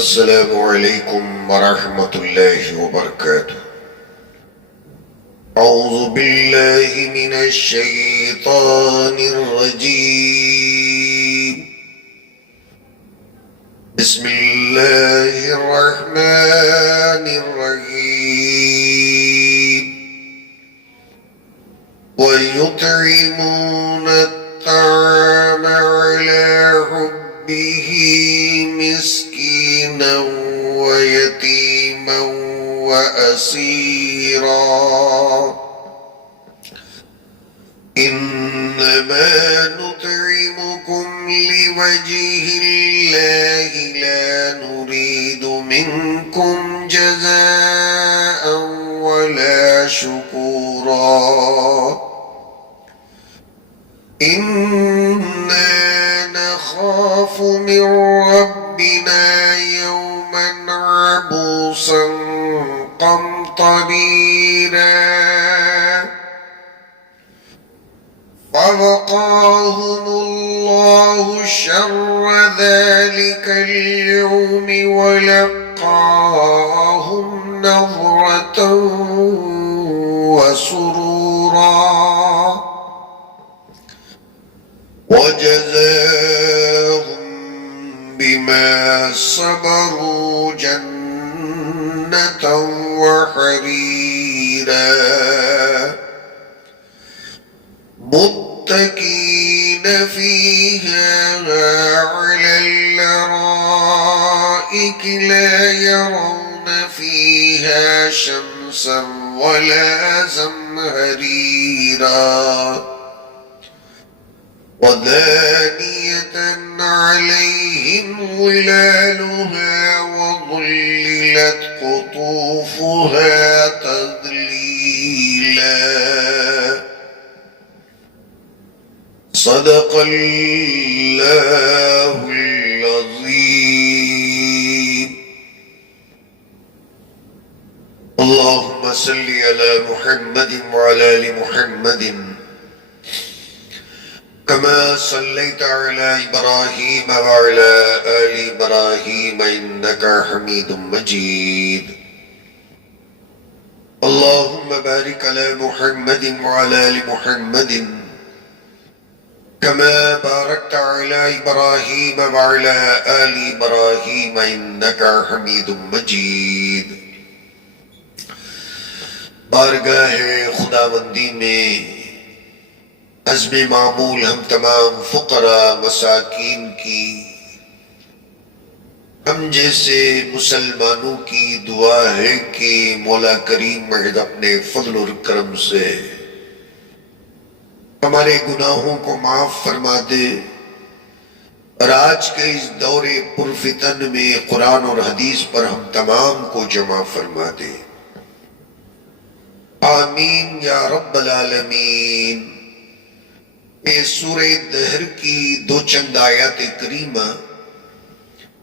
السلام علیکم ورحمۃ اللہ وبرکاتہ۔ اعوذ باللہ من الشیطان الرجیم، بسم اللہ الرحمن الرحیم۔ وَيُطْعِمُونَ الطَّعَامَ عَلَى حُبِّهِ مسكينا ويتيما وأسيرا إنما نطعمكم لوجه الله لا نريد منكم جزاء ولا شكورا إنا نخاف من ربنا يوما عبوسا قمطريرا فوقاهم الله شر ذلك اليوم ولقاهم نظرة وسرورا وجزاهم بما صبروا جنة وحريرا متكئين فيها على الأرائك لا يرون فيها شمسا ولا زمهريرا وَدَانِيَةً عَلَيْهِمْ ظِلَالُهَا وَظُلِّلَتْ قُطُوفُهَا تَذْلِيلًا صدق اللہ العظیم۔ اللہم صلی علی محمد وعلی آل محمد كما صليت على إبراهيم وعلى آل إبراهيم إنك حميد مجيد۔ اللهم بارك على محمد وعلى آل محمد كما باركت على إبراهيم وعلى آل إبراهيم إنك حميد مجيد۔ بارگاہ خداوندی میں عزم معمول ہم تمام فقراء مساکین کی، ہم جیسے مسلمانوں کی دعا ہے کہ مولا کریم محض اپنے فضل اور کرم سے ہمارے گناہوں کو معاف فرما دے، اور آج کے اس دور پرفتن میں قرآن اور حدیث پر ہم تمام کو جمع فرما دے، آمین یا رب العالمین۔ یہ سورہ دہر کی دو چند آیات کریمہ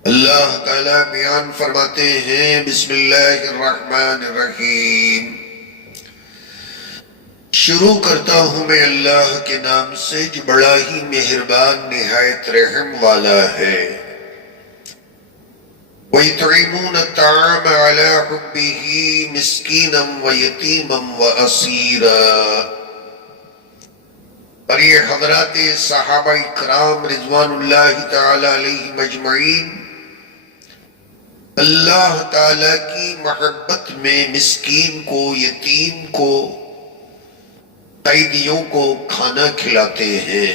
اللہ تعالیٰ بیان فرماتے ہیں، بسم اللہ الرحمن الرحیم۔ شروع کرتا ہوں میں اللہ کے نام سے جو بڑا ہی مہربان نہایت رحم والا ہے۔ وَيُطْعِمُونَ الطَّعَامَ عَلَى حُبِّهِ مِسْكِينًا وَيَتِيمًا وَأَسِيرًا۔ اور یہ حضرات صحابہ کرام رضوان اللہ تعالی علیہ مجمعین اللہ تعالی کی محبت میں مسکین کو، یتیم کو، قیدیوں کو کھانا کھلاتے ہیں۔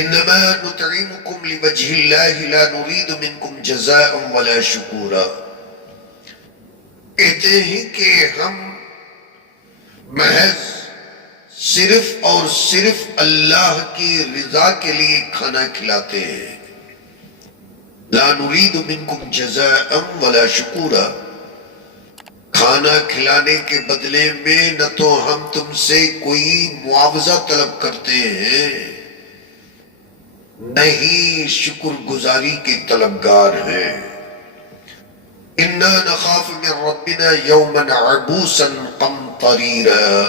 انما نطعمکم لوجہ اللہ لا نرید منکم جزاء ولا شکورا۔ کہتے ہیں کہ ہم محض صرف اور صرف اللہ کی رضا کے لیے کھانا کھلاتے ہیں۔ لا نرید منکم جزاء ولا شکورا، کھانا کھلانے کے بدلے میں نہ تو ہم تم سے کوئی معاوضہ طلب کرتے ہیں، نہ ہی شکر گزاری کے طلبگار ہیں۔ اِنَّا نَخَافُ مِن رَبِّنَا يَوْمًا عَبُوسًا قَمْطَرِيرًا،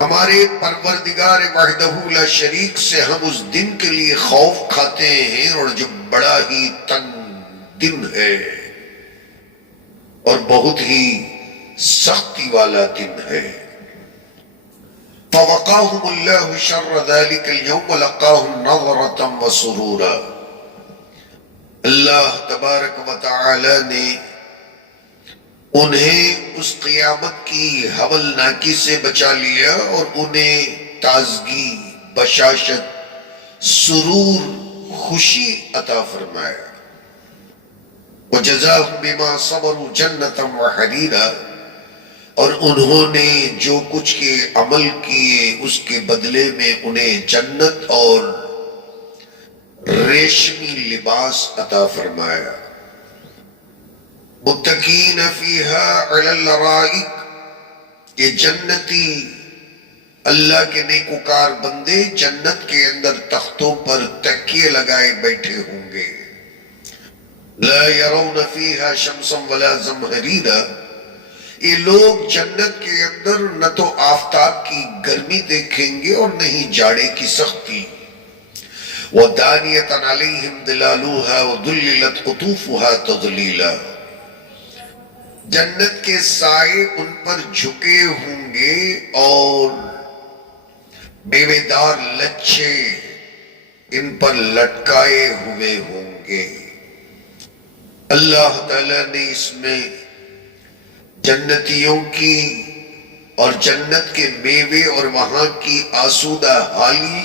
ہمارے پروردگار وحدہ لا شریک سے ہم اس دن کے لیے خوف کھاتے ہیں اور جو بڑا ہی تنگ دن ہے اور بہت ہی سختی والا دن ہے۔ فوقاهم اللہ شر ذلك اليوم ولقاهم نظرة وسرورا۔ اللہ تبارک و تعالی نے انہیں اس قیامت کی ہولناکی سے بچا لیا اور انہیں تازگی، بشاشت، سرور، خوشی عطا فرمایا۔ وَجَزَاهُمْ بِمَا صَبَرُوا جَنَّةً وَحَرِيرًا، اور انہوں نے جو کچھ کے عمل کیے اس کے بدلے میں انہیں جنت اور ریشمی لباس عطا فرمایا۔ متکئین فیہا علی الارائک، یہ جنتی اللہ کے نیکوکار بندے جنت کے اندر تختوں پر تکیے لگائے بیٹھے ہوں گے۔ لا یرون فیہا شمسا ولا زمہریرا، یہ لوگ جنت کے اندر نہ تو آفتاب کی گرمی دیکھیں گے اور نہ ہی جاڑے کی سختی۔ وَدَانِيَةً عَلَيْهِمْ ظِلَالُهَا وَذُلِّلَتْ قُطُوفُهَا تَذْلِيلًا، جنت کے سائے ان پر جھکے ہوں گے اور میوے دار لچھے ان پر لٹکائے ہوئے ہوں گے۔ اللہ تعالیٰ نے اس میں جنتیوں کی اور جنت کے میوے اور وہاں کی آسودہ حالی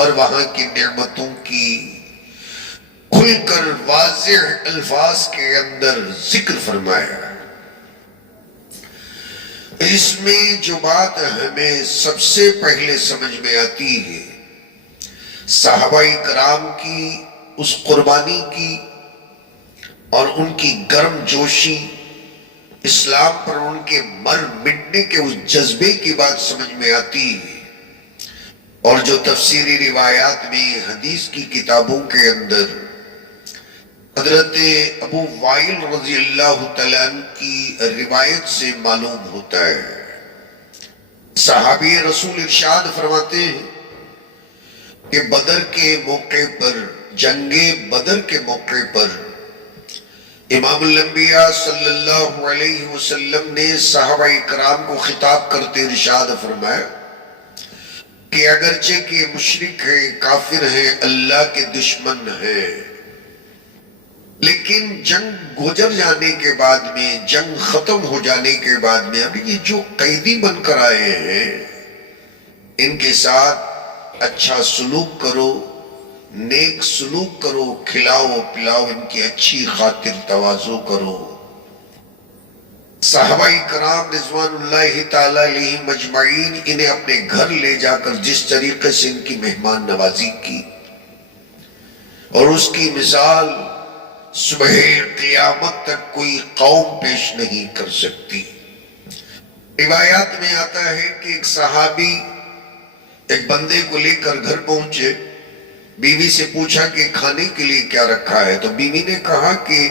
اور وہاں کی نعمتوں کی کھل کر واضح الفاظ کے اندر ذکر فرمایا۔ اس میں جو بات ہمیں سب سے پہلے سمجھ میں آتی ہے صحابہ کرام کی اس قربانی کی اور ان کی گرم جوشی، اسلام پر ان کے مر مٹنے کے اس جذبے کی بات سمجھ میں آتی ہے، اور جو تفسیری روایات میں حدیث کی کتابوں کے اندر حضرت ابو وائل رضی اللہ تعالیٰ عنہ کی روایت سے معلوم ہوتا ہے۔ صحابی رسول ارشاد فرماتے ہیں کہ بدر کے موقع پر، جنگ بدر کے موقع پر امام الانبیاء صلی اللہ علیہ وسلم نے صحابہ کرام کو خطاب کرتے ارشاد فرمایا کہ اگرچہ کہ مشرک ہیں، کافر ہیں، اللہ کے دشمن ہیں، لیکن جنگ گزر جانے کے بعد میں، جنگ ختم ہو جانے کے بعد میں اب یہ جو قیدی بن کر آئے ہیں ان کے ساتھ اچھا سلوک کرو، نیک سلوک کرو، کھلاؤ پلاؤ، ان کی اچھی خاطر تواضع کرو۔ صحابہ کرام رضوان اللہ تعالی علیہ مجمعین انہیں اپنے گھر لے جا کر جس طریقے سے ان کی مہمان نوازی کی اور اس کی مثال صبح قیامت تک کوئی قوم پیش نہیں کر سکتی۔ روایات میں آتا ہے کہ ایک صحابی ایک بندے کو لے کر گھر پہنچے، بیوی سے پوچھا کہ کھانے کے لیے کیا رکھا ہے، تو بیوی نے کہا کہ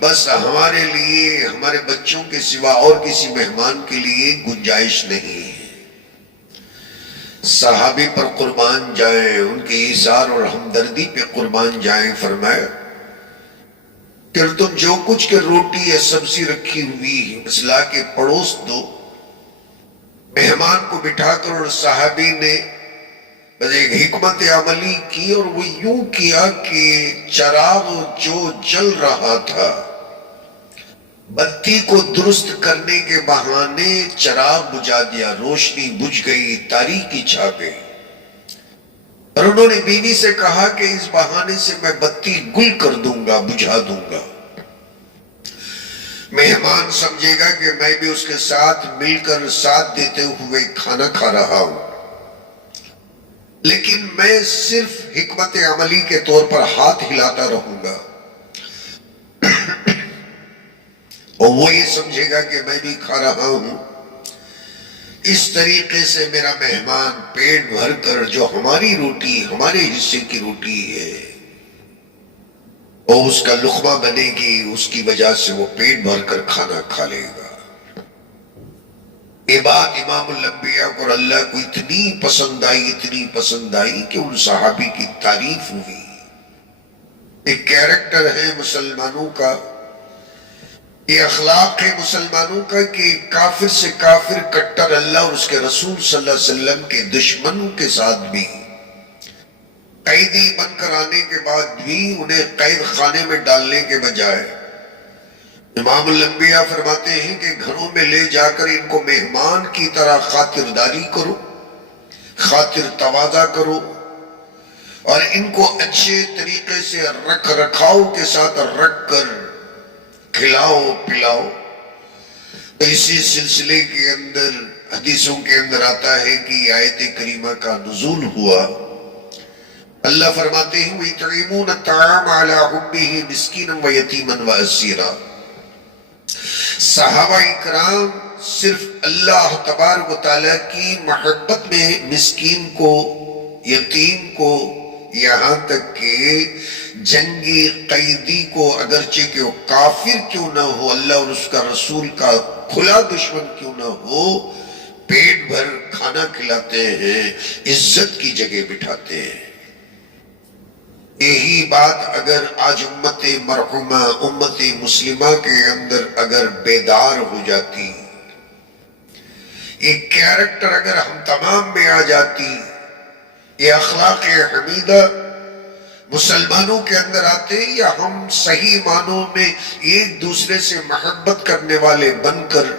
بس ہمارے لیے، ہمارے بچوں کے سوا اور کسی مہمان کے لیے گنجائش نہیں ہے۔ صحابی پر قربان جائیں، ان کے ایثار اور ہمدردی پہ قربان جائیں، فرمایا کہ تم جو کچھ کہ روٹی یا سبزی رکھی ہوئی ہے بس لا کے پڑوس دو۔ مہمان کو بٹھا کر اور صحابی نے بس ایک حکمت عملی کی اور وہ یوں کیا کہ چراغ جو جل رہا تھا بتی کو درست کرنے کے بہانے چراغ بجھا دیا، روشنی بجھ گئی، تاریکی چھا گئی، اور انہوں نے بیوی سے کہا کہ اس بہانے سے میں بتی گل کر دوں گا، بجھا دوں گا، مہمان سمجھے گا کہ میں بھی اس کے ساتھ مل کر ساتھ دیتے ہوئے کھانا کھا رہا ہوں، لیکن میں صرف حکمت عملی کے طور پر ہاتھ ہلاتا رہوں گا اور وہ یہ سمجھے گا کہ میں بھی کھا رہا ہوں۔ اس طریقے سے میرا مہمان پیٹ بھر کر جو ہماری روٹی، ہمارے حصے کی روٹی ہے وہ اس کا لقمہ بنے گی، اس کی وجہ سے وہ پیٹ بھر کر کھانا کھا لے گا۔ یہ بات امام الانبیاء کو اور اللہ کو اتنی پسند آئی، اتنی پسند آئی کہ ان صحابی کی تعریف ہوئی۔ ایک کیریکٹر ہے مسلمانوں کا، یہ اخلاق ہے مسلمانوں کا کہ کافر سے کافر، کٹر اللہ اور اس کے رسول صلی اللہ علیہ وسلم کے دشمنوں کے ساتھ بھی قیدی بن کر آنے کے بعد بھی انہیں قید خانے میں ڈالنے کے بجائے امام الانبیاء فرماتے ہیں کہ گھروں میں لے جا کر ان کو مہمان کی طرح خاطرداری کرو، خاطر تواضع کرو، اور ان کو اچھے طریقے سے رکھ رکھاؤ کے ساتھ رکھ کر کھلاؤ پلاؤ۔ تو اسی سلسلے کے اندر حدیثوں کے اندر آتا ہے کہ یہ آیت کریمہ کا نزول ہوا۔ اللہ فرماتے ہیں وَيُطْعِمُونَ الطَّعَامَ عَلَىٰ حُبِّهِ مِسْكِينًا وَيَتِيمًا وَأَسِيرًا۔ صحابہ اکرام صرف اللہ تبارک و تعالیٰ کی محبت میں مسکین کو، یتیم کو، یہاں تک کہ جنگی قیدی کو اگرچہ کہ وہ کافر کیوں نہ ہو، اللہ اور اس کا رسول کا کھلا دشمن کیوں نہ ہو، پیٹ بھر کھانا کھلاتے ہیں، عزت کی جگہ بٹھاتے ہیں۔ یہی بات اگر آج امت مرحومہ، امت مسلمہ کے اندر اگر بیدار ہو جاتی، یہ کیریکٹر اگر ہم تمام میں آ جاتی، یہ اخلاق حمیدہ مسلمانوں کے اندر آتے، یا ہم صحیح معنوں میں ایک دوسرے سے محبت کرنے والے بن کر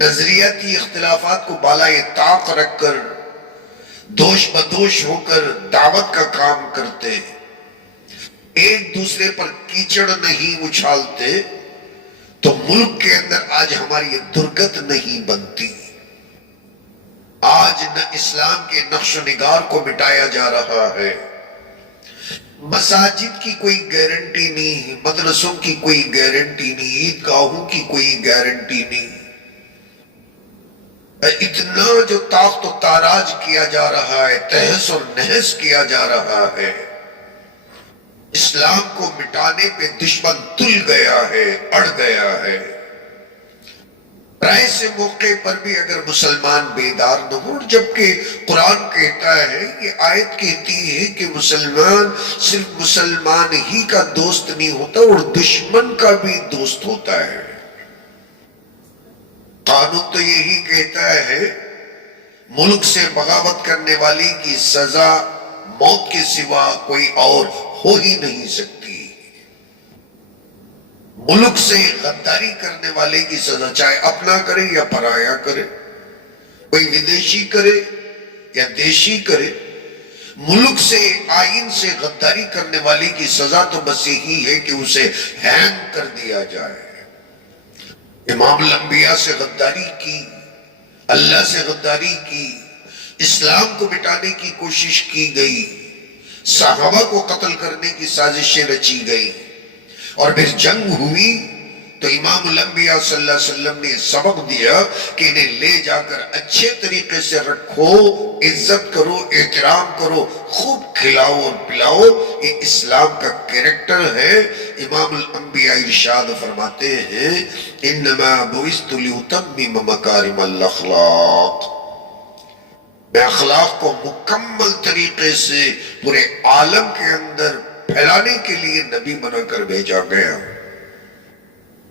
نظریاتی اختلافات کو بالائے طاق رکھ کر دوش بدوش ہو کر دعوت کا کام کرتے، ایک دوسرے پر کیچڑ نہیں اچھالتے، تو ملک کے اندر آج ہماری یہ درگت نہیں بنتی۔ آج نہ اسلام کے نقش و نگار کو مٹایا جا رہا ہے، مساجد کی کوئی گارنٹی نہیں، مدرسوں کی کوئی گارنٹی نہیں، عیدگاہوں کی کوئی گارنٹی نہیں، اتنا جو طاقت و تاراج کیا جا رہا ہے، تہس اور نہس کیا جا رہا ہے، اسلام کو مٹانے پہ دشمن تل گیا ہے، اڑ گیا ہے۔ ایسے موقع پر بھی اگر مسلمان بیدار نہ ہو، جبکہ قرآن کہتا ہے، یہ آیت کہتی ہے کہ مسلمان صرف مسلمان ہی کا دوست نہیں ہوتا اور دشمن کا بھی دوست ہوتا ہے۔ قانون تو یہی کہتا ہے ملک سے بغاوت کرنے والی کی سزا موت کے سوا کوئی اور ہو ہی نہیں سکتی۔ ملک سے غداری کرنے والے کی سزا چاہے اپنا کرے یا پرایا کرے، کوئی ودیشی کرے یا دیشی کرے، ملک سے، آئین سے غداری کرنے والے کی سزا تو بس یہی ہے کہ اسے ہینگ کر دیا جائے۔ امام الانبیاء سے غداری کی، اللہ سے غداری کی، اسلام کو مٹانے کی کوشش کی گئی، صحابہ کو قتل کرنے کی سازشیں رچی گئی، اور پھر جنگ ہوئی تو امام الانبیاء صلی اللہ علیہ وسلم نے سبق دیا کہ انہیں لے جا کر اچھے طریقے سے رکھو، عزت کرو، احترام کرو، خوب کھلاؤ اور پلاؤ۔ یہ اسلام کا کریکٹر ہے۔ امام الانبیاء ارشاد فرماتے ہیں انما بعثت لاتمم مکارم الاخلاق، میں اخلاق کو مکمل طریقے سے پورے عالم کے اندر پھیلانے کے لیے نبی بنا کر بھیجا گیا،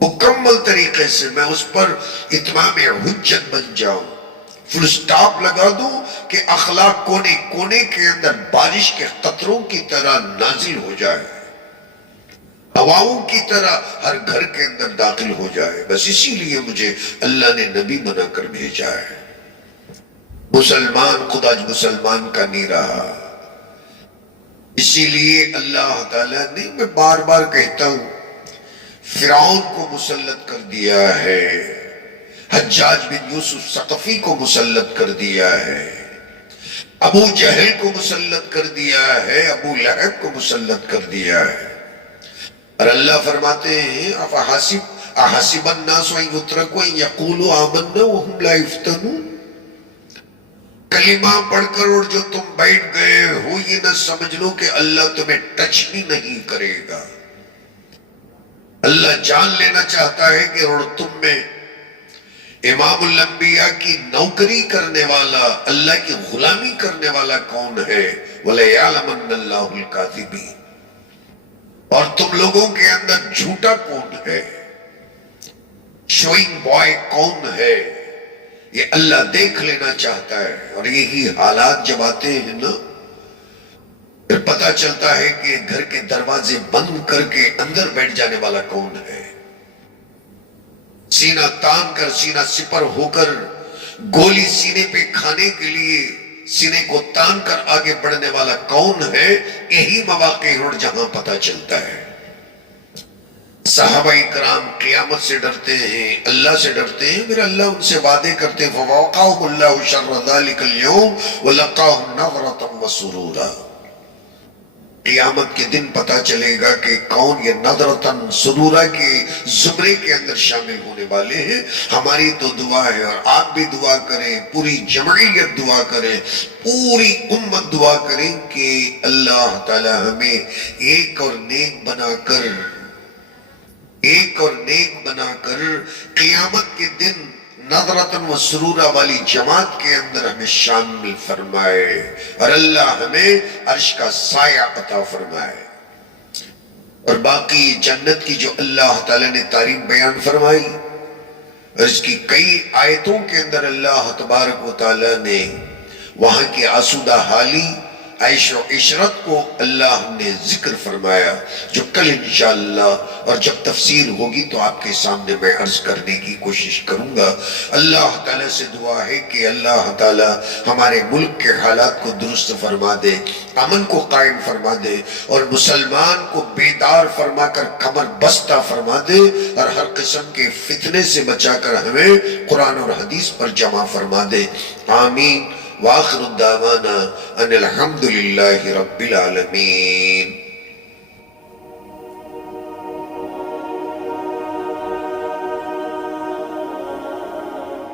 مکمل طریقے سے میں اس پر اتمام حجت بن جاؤں، فل سٹاپ لگا دوں کہ اخلاق کونے کونے کے اندر بارش کے قطروں کی طرح نازل ہو جائے، ہواؤں کی طرح ہر گھر کے اندر داخل ہو جائے۔ بس اسی لیے مجھے اللہ نے نبی بنا کر بھیجا ہے۔ مسلمان خود آج مسلمان کا نہیں رہا، اسی لیے اللہ تعالیٰ نے، میں بار بار کہتا ہوں، فرعون کو مسلط کر دیا ہے، حجاج بن یوسف ثقفی کو مسلط کر دیا ہے، ابو جہل کو مسلط کر دیا ہے، ابو لہب کو مسلط کر دیا ہے، اور اللہ فرماتے ہیں احسب الناس ان یترکوا ان یقولوا آمنا وهم لا یفتنون، کلمہ پڑھ کر اور جو تم بیٹھ گئے ہو یہ نہ سمجھ لو کہ اللہ تمہیں ٹچ بھی نہیں کرے گا۔ اللہ جان لینا چاہتا ہے کہ اور تم میں امام الانبیاء کی نوکری کرنے والا، اللہ کی غلامی کرنے والا کون ہے؟ وَلَيَعْلَمَنَّ اللَّهُ الْكَاذِبِينَ، اور تم لوگوں کے اندر جھوٹا کون ہے، شوئنگ بوائے کون ہے، یہ اللہ دیکھ لینا چاہتا ہے۔ اور یہی حالات جب آتے ہیں نا، پھر پتا چلتا ہے کہ گھر کے دروازے بند کر کے اندر بیٹھ جانے والا کون ہے، سینہ تان کر، سینہ سپر ہو کر، گولی سینے پہ کھانے کے لیے سینے کو تان کر آگے بڑھنے والا کون ہے۔ یہی مواقع ہیں جہاں پتا چلتا ہے۔ صحابہ کرام قیامت سے ڈرتے ہیں، اللہ سے ڈرتے ہیں، پھر اللہ ان سے وعدے کرتے ہیں فَوَقَاهُمُ اللَّهُ شَرَّ ذَلِكَ الْيَوْمِ وَلَقَّاهُمْ نَظْرَةً وَسُرُورًا۔ قیامت کے دن پتا چلے گا کہ کون یہ نظرتاً سرورہ کے زمرے کے اندر شامل ہونے والے ہیں۔ ہماری تو دعا ہے، اور آپ بھی دعا کریں، پوری جمعیت دعا کریں، پوری امت دعا کریں کہ اللہ تعالی ہمیں ایک اور نیک بنا کر قیامت کے دن نظرتاً و سرورہ والی جماعت کے اندر ہمیں شامل فرمائے، اور اللہ ہمیں عرش کا سایہ عطا فرمائے۔ اور باقی جنت کی جو اللہ تعالیٰ نے تعریف بیان فرمائی، اور اس کی کئی آیتوں کے اندر اللہ تبارک و تعالیٰ نے وہاں کی آسودہ حالی، عیش و عشرت کو اللہ نے ذکر فرمایا، جو کل انشاءاللہ اور جب تفسیر ہوگی تو آپ کے سامنے میں عرض کرنے کی کوشش کروں گا۔ اللہ تعالیٰ سے دعا ہے کہ اللہ تعالیٰ ہمارے ملک کے حالات کو درست فرما دے، امن کو قائم فرما دے، اور مسلمان کو بیدار فرما کر کمر بستہ فرما دے، اور ہر قسم کے فتنے سے بچا کر ہمیں قرآن اور حدیث پر جمع فرما دے۔ آمین۔ وآخر الدعوانا ان الحمد للہ رب العالمین۔